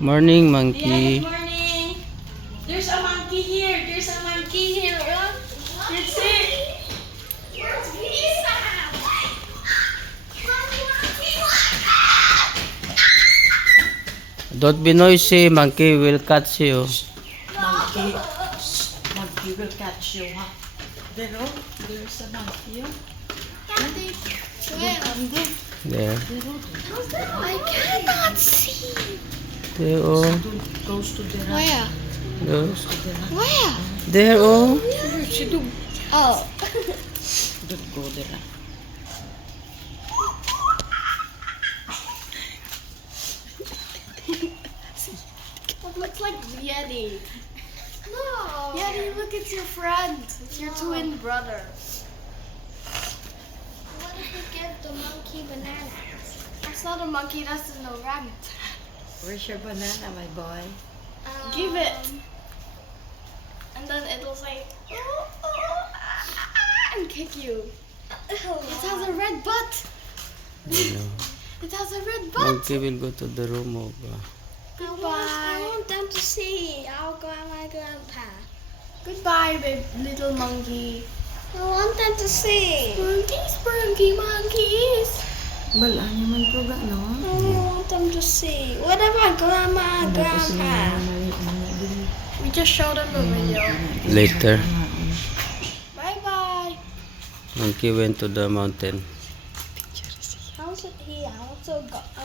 Morning, Yeah, monkey. good morning. There's a monkey here. There's a monkey here. That's it. Don't be noisy, monkey will catch you. Monkey. Monkey will catch you, huh? There, oh, there's a monkey. There. I cannot see. There, oh. Goes to the Where? Those. Where? There, oh. Oh. Don't go there. It looks like Yeti. No. Yeti, look, it's your friend. It's your twin brother. What if we give the monkey bananas? That's not a monkey, that's an orangutan. Where's your banana, my boy? Give it. And then it'll say, and kick you. It has a red butt. It has a red butt. Monkey will go to the room of... Goodbye. I want them to see our grandma and grandpa. Goodbye, little monkey. I want them to see. Spurky monkeys. Wala naman to ga, no? I want them to see. What about grandma and grandpa? We just showed them the video. Later, Bye bye. monkey went to the mountain. How's it here? I want to go.